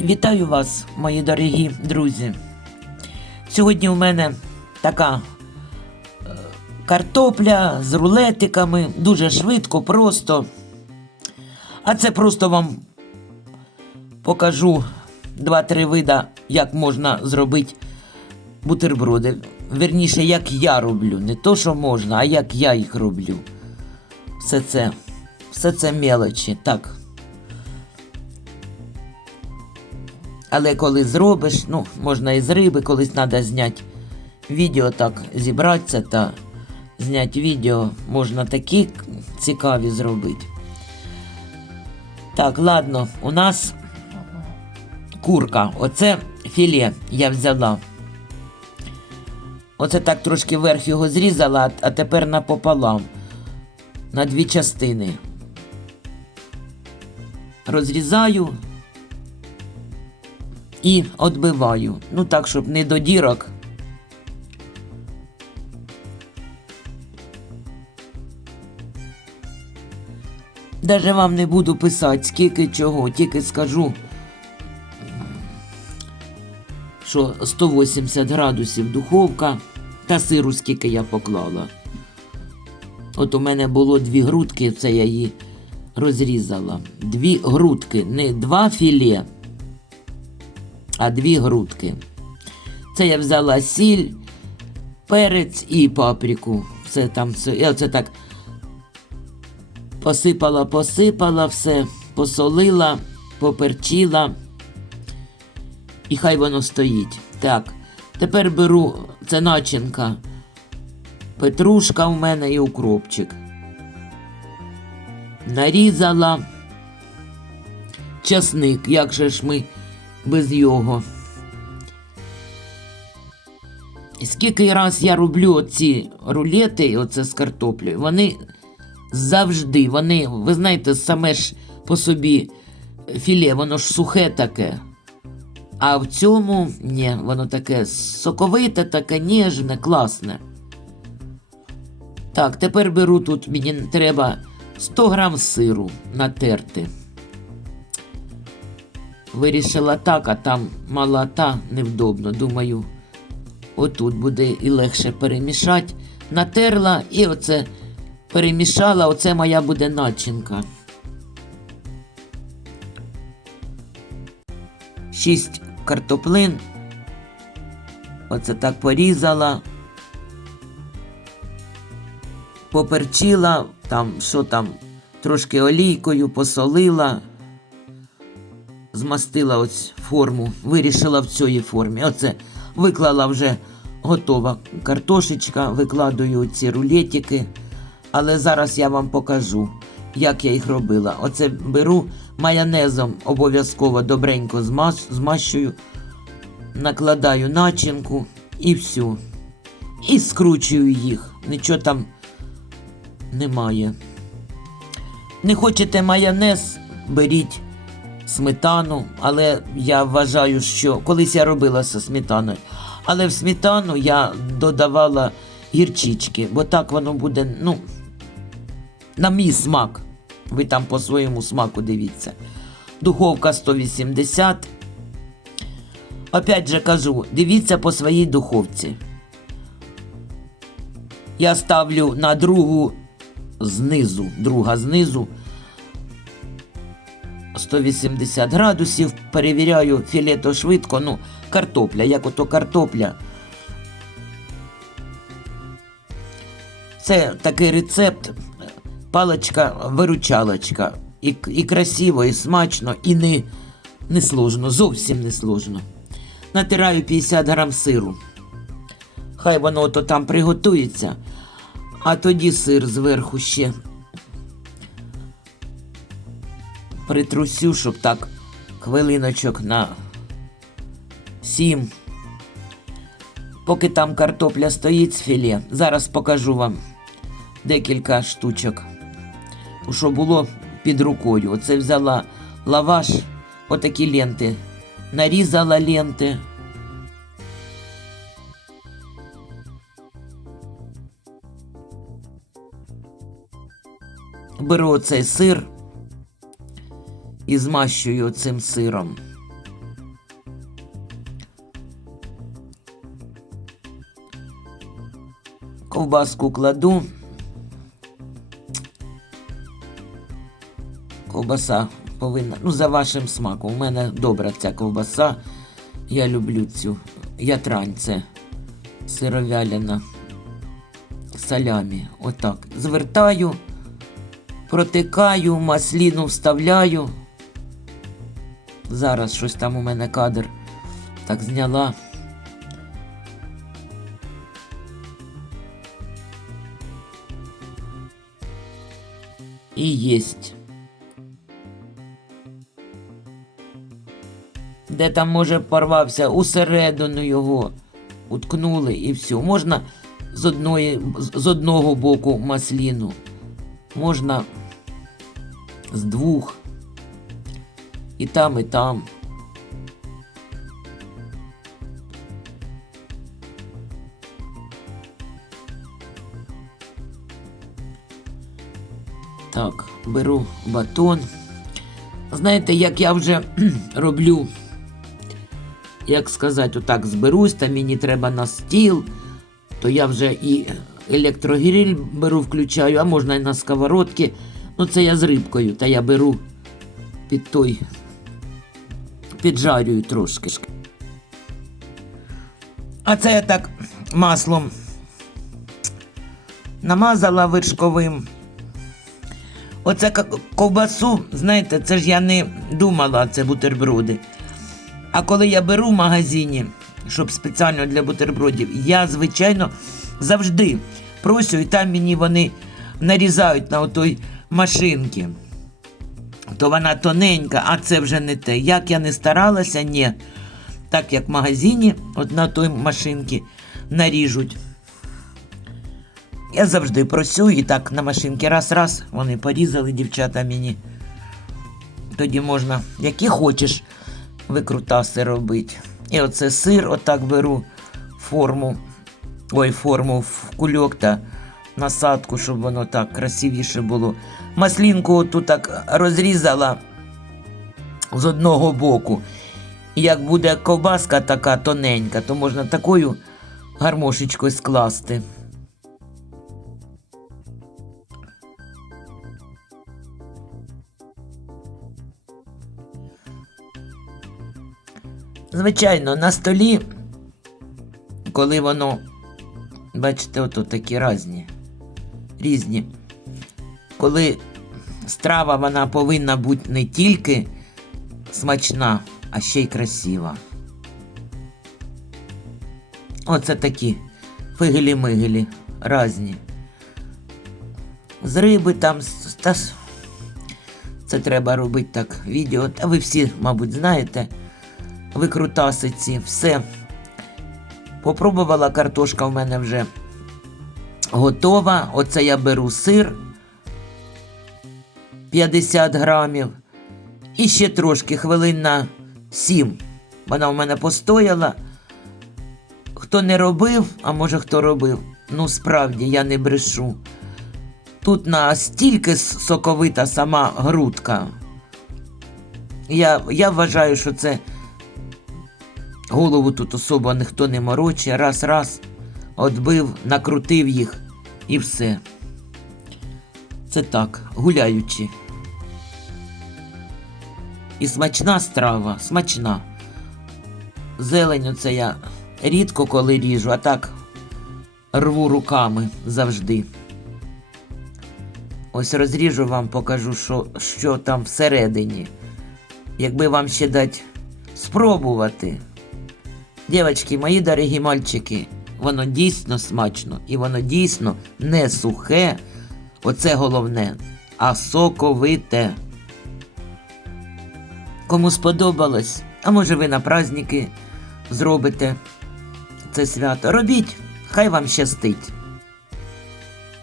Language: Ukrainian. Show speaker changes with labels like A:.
A: Вітаю вас, мої дорогі друзі. Сьогодні у мене така е, картопля з рулетиками, дуже швидко, просто. А це просто вам покажу два-три вида, як можна зробити бутерброди. Верніше, як я роблю. Не то, що можна, а як я їх роблю. Все це, все це мелочі. Так. Але коли зробиш, ну, можна і з риби, колись треба зняти відео, так зібратися та зняти відео, можна такі цікаві зробити. Так, ладно, у нас курка. Оце філе я взяла. Оце так трошки вверх його зрізала, а тепер напополам. На дві частини. Розрізаю і відбиваю. Ну так, щоб не до дірок. Даже вам не буду писати, скільки чого, тільки скажу, що 180 градусів духовка та сиру скільки я поклала. От у мене було дві грудки, це я її розрізала. Дві грудки, не два філе, а дві грудки. Це я взяла сіль, перець і паприку. Все там все. Я оце так посипала, посипала все, посолила, поперчила. І хай воно стоїть. Так. Тепер беру це начинка. Петрушка у мене і укропчик. Нарізала часник, як же ж ми без його. Скільки раз я роблю оці рулети, оце з картоплею, вони завжди, вони, ви знаєте, саме ж по собі філе, воно ж сухе таке. А в цьому ні, воно таке соковите, таке ніжне, класне. Так, тепер беру тут, мені треба 100 грам сиру натерти. Вирішила так, а там малата невдобно. Думаю, отут буде і легше перемішати. Натерла і оце перемішала, оце моя буде начинка. Шість картоплин. Оце так порізала. Поперчила, там, що там, трошки олійкою посолила змастила ось форму, вирішила в цій формі. Оце виклала вже готова картошечка, викладую ці рулетики. Але зараз я вам покажу, як я їх робила. Оце беру майонезом обов'язково добренько змащую, накладаю начинку і все. І скручую їх. Нічого там немає. Не хочете майонез, беріть сметану, але я вважаю, що колись я робила зі сметаною, але в сметану я додавала гірчички, бо так воно буде, ну, на мій смак. Ви там по своєму смаку дивіться. Духовка 180. Опять же кажу, дивіться по своїй духовці. Я ставлю на другу знизу, друга знизу 180 градусів, перевіряю філето швидко, ну, картопля, як ото картопля. Це такий рецепт, паличка-виручалочка. І, і красиво, і смачно, і не, не сложно, зовсім не сложно. Натираю 50 грам сиру. Хай воно ото там приготується, а тоді сир зверху ще притрусю, щоб так хвилиночок на сім. Поки там картопля стоїть з філе, зараз покажу вам декілька штучок, що було під рукою. Оце взяла лаваш, отакі ленти, нарізала ленти. Беру оцей сир і змащую цим сиром. Ковбаску кладу. Ковбаса повинна, ну, за вашим смаком. У мене добра ця ковбаса. Я люблю цю ятранце сировяляна салямі. Отак. Звертаю, протикаю, масліну вставляю. Зараз щось там у мене кадр так зняла. І єсть. Де там, може, порвався, усередину його уткнули і все. Можна з, одної, з- одного боку масліну, можна з двох. І там, і там. Так, беру батон. Знаєте, як я вже роблю, як сказати, отак зберусь, та мені треба на стіл, то я вже і електрогриль беру, включаю, а можна і на сковородки. Ну, це я з рибкою, та я беру під той, піджарюю трошки. А це я так маслом намазала вершковим. Оце ковбасу, знаєте, це ж я не думала, це бутерброди. А коли я беру в магазині, щоб спеціально для бутербродів, я, звичайно, завжди просю, і там мені вони нарізають на отой машинки. То вона тоненька, а це вже не те. Як я не старалася, ні. Так як в магазині, от на той машинки наріжуть. Я завжди просю і так на машинки раз-раз вони порізали дівчата мені. Тоді можна, які хочеш, викрутаси робити. І оце сир, отак беру форму, ой, форму в кульок та насадку, щоб воно так красивіше було. Маслінку оту так розрізала з одного боку. І Як буде ковбаска така тоненька, то можна такою гармошечкою скласти. Звичайно, на столі, коли воно, бачите, ото такі різні, різні. Коли страва вона повинна бути не тільки смачна, а ще й красива. Оце такі фигелі-мигелі різні. З риби там, та, це треба робити так відео. Та ви всі, мабуть, знаєте викрутасиці, все. Попробувала картошка в мене вже готова. Оце я беру сир 50 грамів. І ще трошки хвилин на 7. Вона в мене постояла. Хто не робив, а може хто робив, ну справді я не брешу. Тут настільки соковита сама грудка. Я, я вважаю, що це Голову тут особо ніхто не морочить, раз-раз отбив, накрутив їх і все. Це так, гуляючи. І смачна страва, смачна. Зелень оце я рідко коли ріжу, а так рву руками завжди. Ось розріжу вам, покажу, що, що там всередині. Якби вам ще дати спробувати. Дівчатки, мої дорогі мальчики, воно дійсно смачно і воно дійсно не сухе, оце головне, а соковите. Кому сподобалось, а може ви на праздники зробите це свято. Робіть, хай вам щастить.